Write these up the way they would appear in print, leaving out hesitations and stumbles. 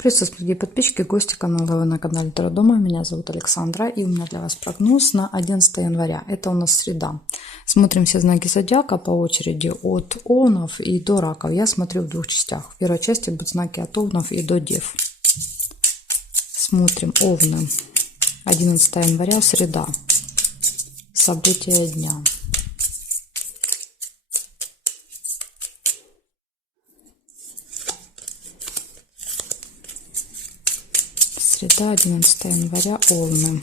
Приветствую, дорогие подписчики, гости канала. Вы на канале Таро Дома. Меня зовут Александра, и у меня для вас прогноз на 11 января. Это у нас среда. Смотрим все знаки зодиака по очереди от Овнов и до Раков. Я смотрю в двух частях. В первой части будут знаки от Овнов и до Дев. Смотрим Овны. 11 января, среда. События дня. Среда, 11 января, Овны.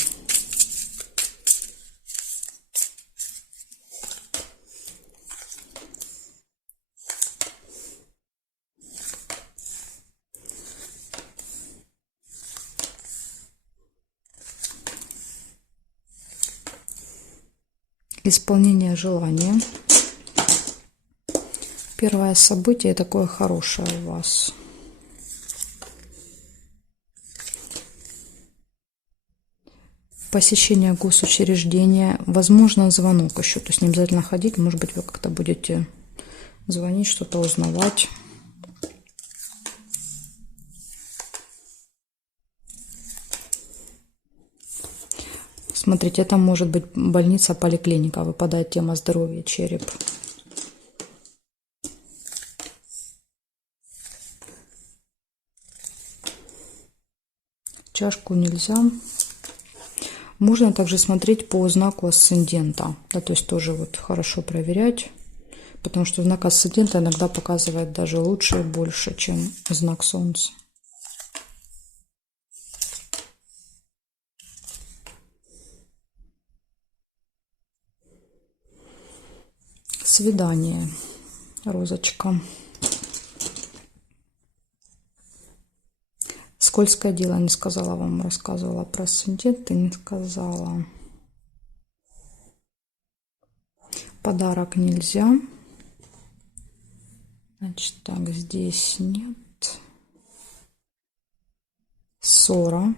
Исполнение желания. Первое событие такое хорошее у вас. Посещение госучреждения, возможно, звонок еще, то есть не обязательно ходить, может быть, вы как-то будете звонить, что-то узнавать. Смотрите, это может быть больница, поликлиника, выпадает тема здоровья, череп. Чашку нельзя. Можно также смотреть по знаку асцендента, да, то есть тоже вот хорошо проверять, потому что знак асцендента иногда показывает даже лучше и больше, чем знак Солнца. Свидание, розочка. Скользкое дело, не сказала вам, рассказывала про асцендент и не сказала. Подарок нельзя. Значит, так, здесь нет. Ссора.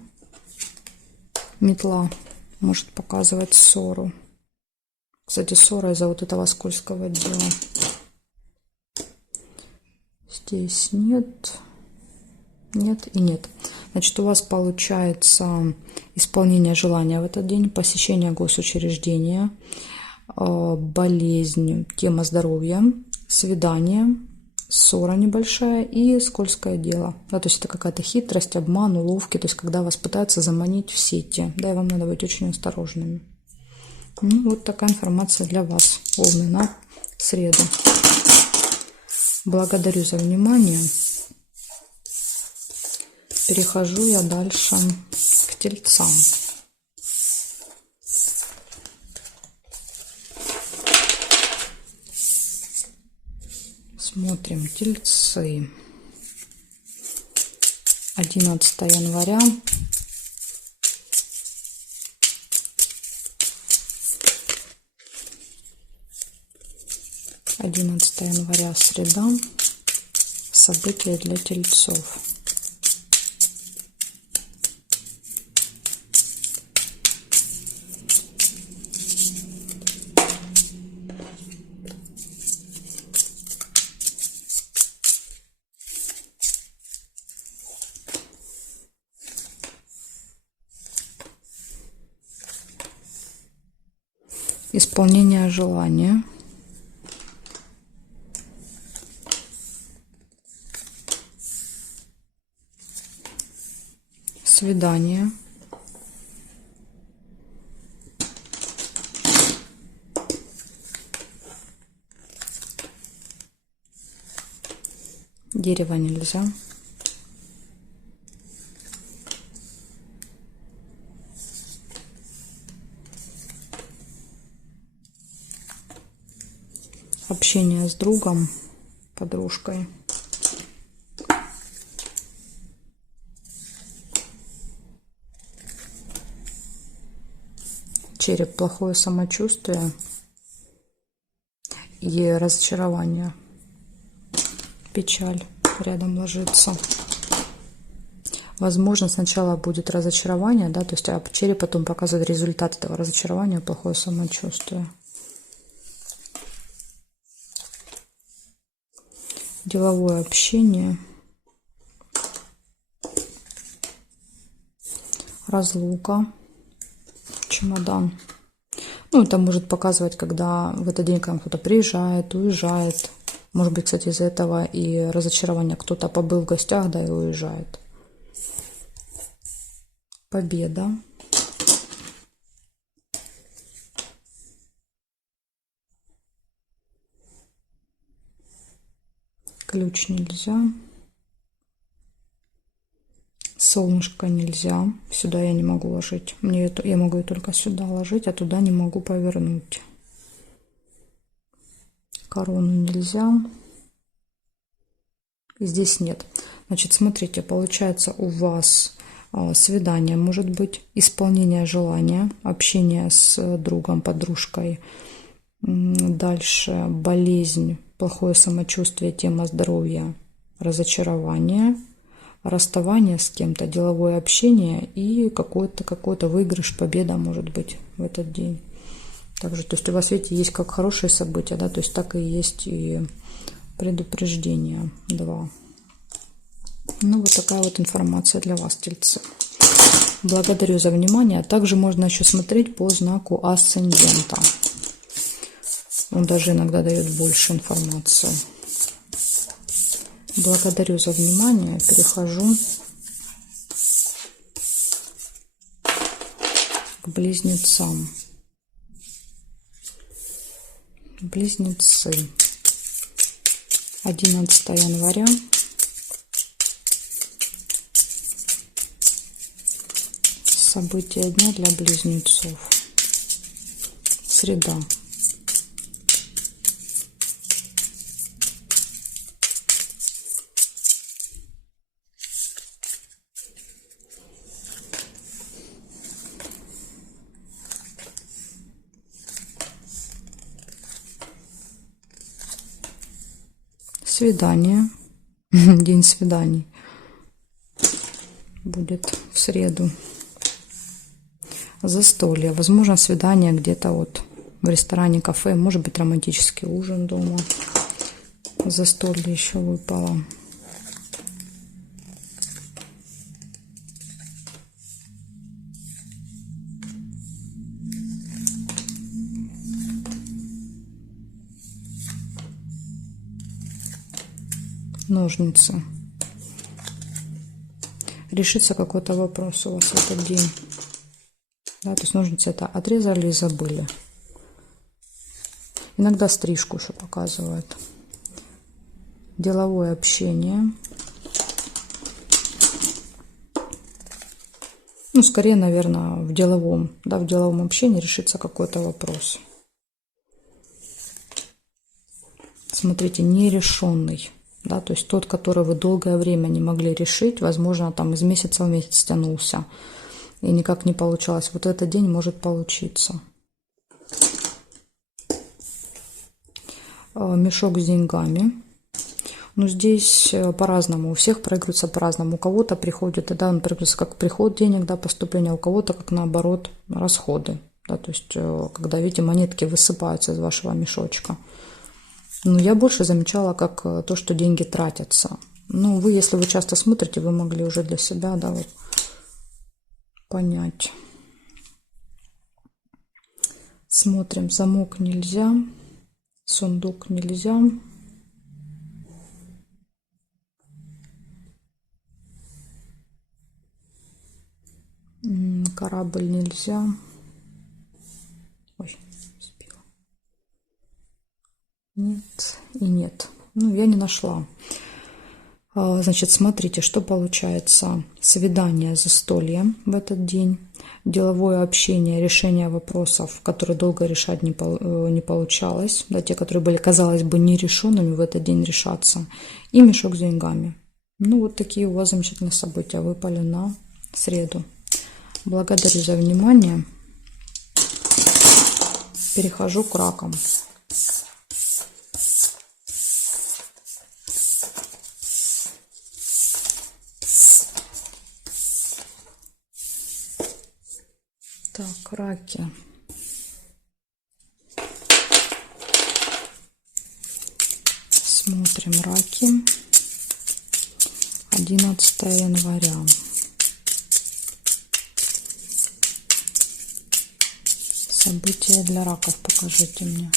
Метла может показывать ссору. Кстати, ссора из-за вот этого скользкого дела. Здесь нет. Нет и нет. Значит, у вас получается исполнение желания в этот день, посещение госучреждения, болезнь, тема здоровья, свидание, ссора небольшая и скользкое дело. Да, то есть это какая-то хитрость, обман, уловки, то есть когда вас пытаются заманить в сети. Да, и вам надо быть очень осторожными. Ну, вот такая информация для вас, Овны, на среду. Благодарю за внимание. Перехожу я дальше к Тельцам. Смотрим Тельцы. 11 января. января, среда. События для Тельцов. Исполнение желания. Свидание. Дерево нельзя. Общение с другом, подружкой. Череп, плохое самочувствие и разочарование. Печаль рядом ложится. Возможно, сначала будет разочарование, да, то есть череп потом показывает результат этого разочарования, плохое самочувствие. Деловое общение. разлука, чемодан. Ну, это может показывать, когда в этот день к вам кто-то приезжает, уезжает. Может быть, кстати, из-за этого и разочарование. Кто-то побыл в гостях, да, и уезжает. Победа. Ключ нельзя. Солнышко нельзя. Сюда я не могу ложить. Я могу ее только сюда ложить, а туда не могу повернуть. Корону нельзя. И здесь нет. Значит, смотрите, получается у вас свидание может быть, исполнение желания, общение с другом, подружкой. Дальше болезнь, плохое самочувствие, тема здоровья, разочарование, расставание с кем-то, деловое общение и какой-то выигрыш, победа может быть в этот день. Также, то есть у вас, видите, есть как хорошие события, да, то есть так и есть и предупреждение. 2. Ну, вот такая вот информация для вас, тельцы. Благодарю за внимание. Также можно еще смотреть по знаку асцендента. Он даже иногда дает больше информации. Благодарю за внимание. Перехожу к близнецам. Близнецы. 11 января. События дня для близнецов. Среда. Свидание. День свиданий будет в среду. Застолье. Возможно, свидание где-то вот в ресторане, кафе. Может быть, романтический ужин дома. Застолье еще выпало. Ножницы. Решится какой-то вопрос у вас в этот день. Да, то есть ножницы это отрезали и забыли. Иногда стрижку еще показывают. Деловое общение. Ну, скорее, наверное, в деловом общении решится какой-то вопрос. Смотрите, нерешенный. Да, то есть тот, который вы долгое время не могли решить, возможно, там из месяца в месяц тянулся и никак не получалось. Вот этот день может получиться. Мешок с деньгами. Ну, здесь по-разному. У всех проигрывается по-разному. У кого-то приходит, да, он проигрывается как приход денег, да, поступление, у кого-то как наоборот расходы. Да, то есть, когда, видите, монетки высыпаются из вашего мешочка. Но я больше замечала, как то, что деньги тратятся. Ну, вы, если вы часто смотрите, вы могли уже для себя, да, вот, понять. Смотрим. Замок нельзя. Сундук нельзя. Корабль нельзя. Ой, сбила. Нет и нет. Ну, я не нашла. Значит, смотрите, что получается. Свидание, застолье в этот день. Деловое общение, решение вопросов, которые долго решать не получалось. Да, те, которые были, казалось бы, нерешенными, в этот день решаться. И мешок с деньгами. Ну, вот такие у вас замечательные события выпали на среду. Благодарю за внимание. Перехожу к ракам. Так, раки. Смотрим раки. 11 января. События для раков покажите мне.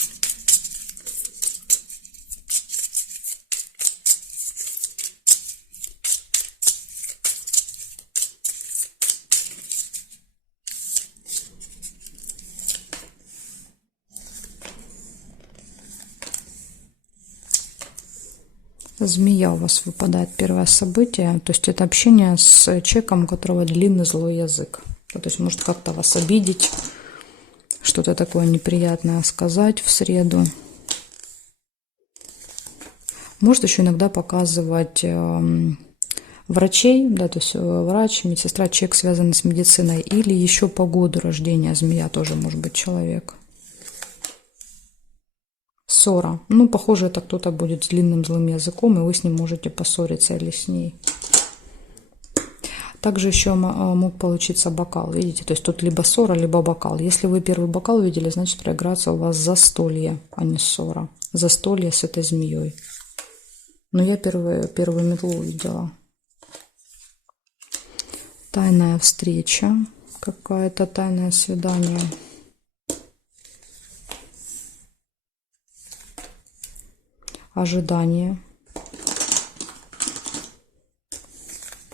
Змея у вас выпадает первое событие, то есть это общение с человеком, у которого длинный злой язык. То есть может как-то вас обидеть, что-то такое неприятное сказать в среду. Может еще иногда показывать врачей, да, то есть врач, медсестра, человек, связанный с медициной, или еще по году рождения змея тоже может быть человек. Ссора. Ну, похоже, это кто-то будет с длинным злым языком, и вы с ним можете поссориться или с ней. Также еще мог получиться бокал, видите, то есть тут либо ссора, либо бокал. Если вы первый бокал видели, значит проиграться у вас застолье, а не ссора. Застолье с этой змеей. Но я первую метлу увидела. Тайная встреча, какое-то тайное свидание. Ожидание.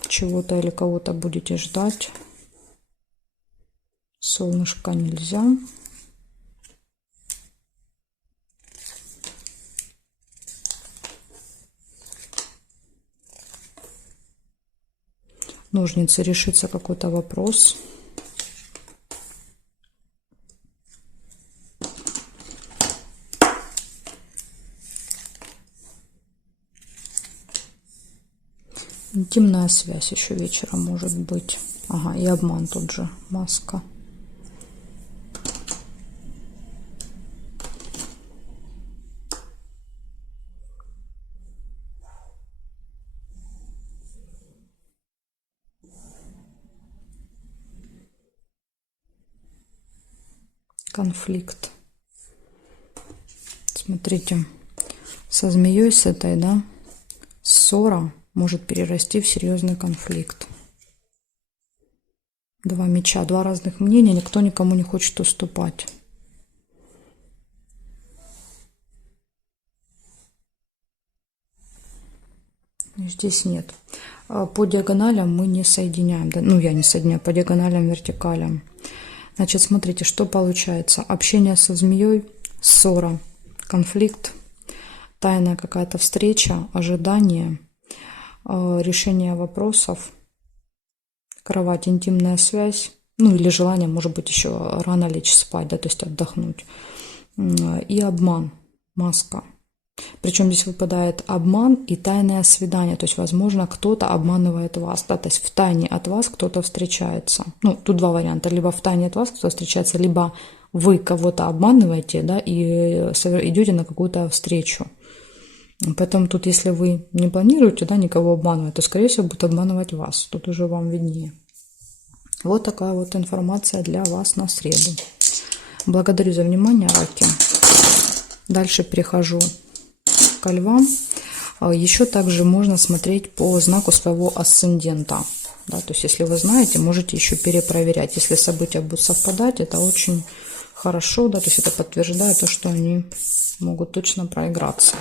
Чего-то или кого-то будете ждать. Солнышко нельзя. Ножницы, решится какой-то вопрос. Интимная связь еще вечером может быть. Ага, и обман тут же. Маска. Конфликт. Смотрите, со змеей с этой, да, ссора может перерасти в серьезный конфликт. Два меча, два разных мнения, никто никому не хочет уступать. Здесь нет. По диагоналям мы не соединяем, да, ну я не соединяю, по диагоналям, вертикалям. Значит, смотрите, что получается. Общение со змеей, ссора, конфликт, тайная какая-то встреча, ожидание, решение вопросов, кровать, интимная связь, ну или желание, может быть, еще рано лечь спать, да, то есть отдохнуть. И обман, маска. Причем здесь выпадает обман и тайное свидание. То есть, возможно, кто-то обманывает вас. Да? То есть в тайне от вас кто-то встречается. Ну, тут два варианта. Либо в тайне от вас кто-то встречается, либо вы кого-то обманываете, да, и идете на какую-то встречу. Поэтому тут, если вы не планируете, да, никого обманывать, то, скорее всего, будут обманывать вас. Тут уже вам виднее. Вот такая вот информация для вас на среду. Благодарю за внимание, раки. Дальше перехожу ко львам. Еще также можно смотреть по знаку своего асцендента. Да, то есть, если вы знаете, можете еще перепроверять. Если события будут совпадать, это очень хорошо. Да, то есть, это подтверждает то, что они могут точно проиграться.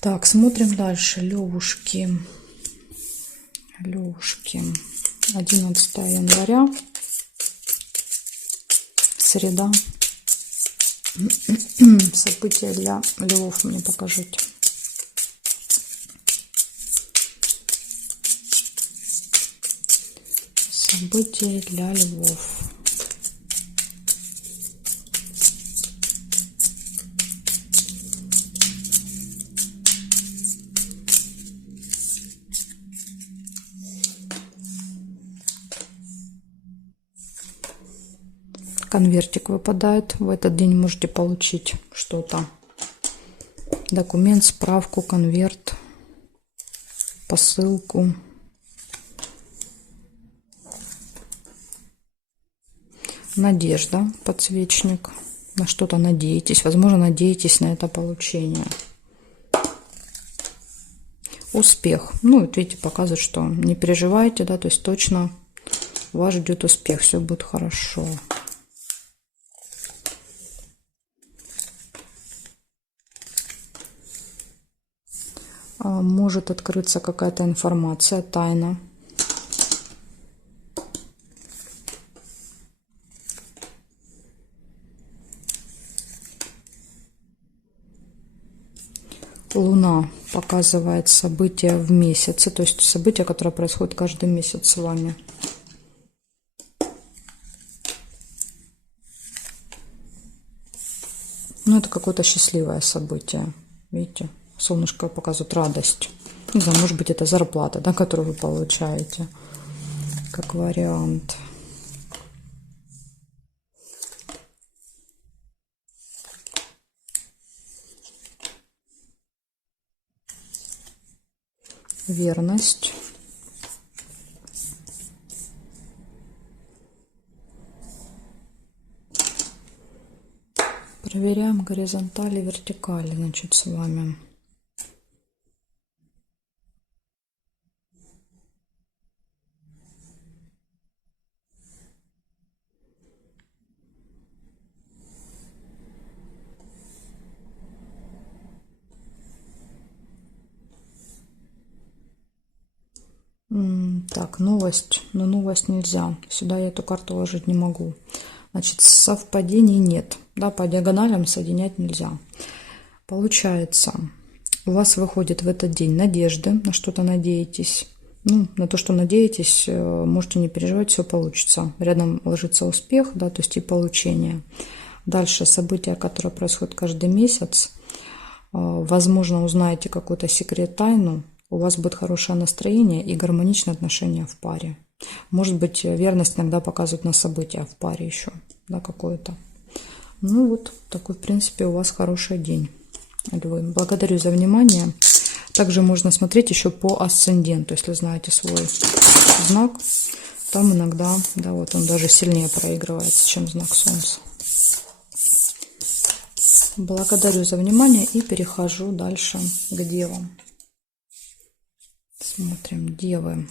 Так, смотрим дальше. Левушки. Левушки. 11 января. Среда. События для львов мне покажите. События для львов. Конвертик выпадает. В этот день можете получить что-то. Документ, справку, конверт, посылку. Надежда, подсвечник. На что-то надеетесь. Возможно, надеетесь на это получение. Успех. Ну, вот видите, показывает, что не переживайте, да, то есть точно вас ждет успех, все будет хорошо. Может открыться какая-то информация, тайна. Луна показывает события в месяце, то есть события, которые происходят каждый месяц с вами. Ну, это какое-то счастливое событие. Видите, солнышко показывает радость. Не знаю, может быть, это зарплата, да, которую вы получаете, как вариант. Верность. Проверяем горизонтали, вертикали, значит, с вами. Так, новость. Но новость нельзя. Сюда я эту карту ложить не могу. Значит, совпадений нет. Да, по диагоналям соединять нельзя. Получается, у вас выходит в этот день надежды, на что-то надеетесь. Ну, на то, что надеетесь, можете не переживать, все получится. Рядом ложится успех, да, то есть и получение. Дальше события, которые происходят каждый месяц. Возможно, узнаете какой-то секрет, тайну. У вас будет хорошее настроение и гармоничные отношения в паре. Может быть, верность иногда показывает на события в паре еще, да, какое-то. Ну вот, такой, в принципе, у вас хороший день, львы. Благодарю за внимание. Также можно смотреть еще по асценденту, если знаете свой знак. Там иногда, да, вот он даже сильнее проигрывается, чем знак Солнца. Благодарю за внимание и перехожу дальше к девам. Смотрим, девы.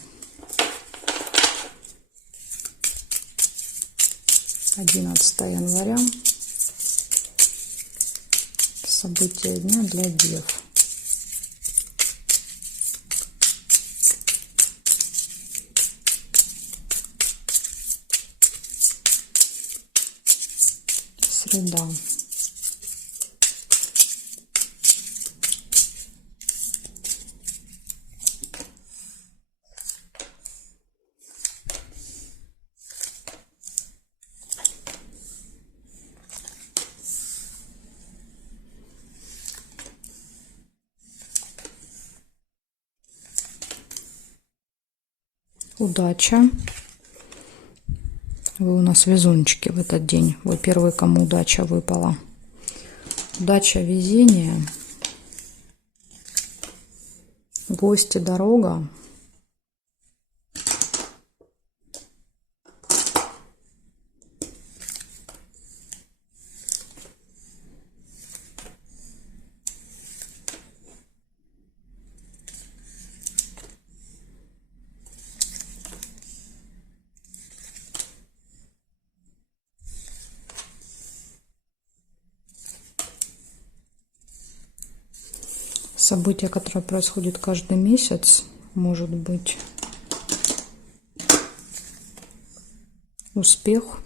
11 января. События дня для дев. Среда. Удача. Вы у нас везунчики в этот день. Вы первый, кому удача выпала. Удача, везение. Гости, дорога. События, которые происходят каждый месяц, может быть успех.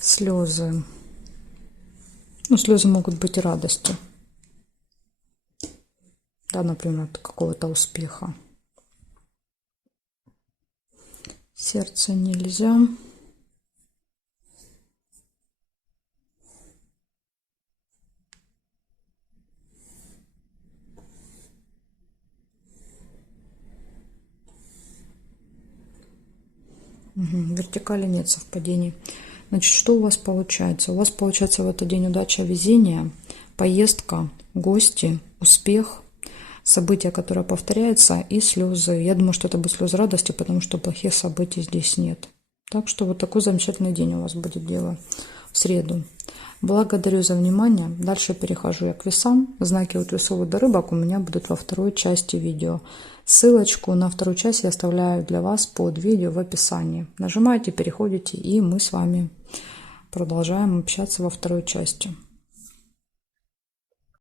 Слезы. Ну, слезы могут быть и радостью. Да, например, от какого-то успеха. Сердце нельзя. В вертикали нет совпадений. Значит, что у вас получается? У вас получается в этот день удача, везение, поездка, гости, успех. События, которые повторяются, и слезы. Я думаю, что это будут слезы радости, потому что плохих событий здесь нет. Так что вот такой замечательный день у вас будет, девы, в среду. Благодарю за внимание. Дальше перехожу я к весам. Знаки от весов до рыбок у меня будут во второй части видео. Ссылочку на вторую часть я оставляю для вас под видео в описании. Нажимаете, переходите, и мы с вами продолжаем общаться во второй части.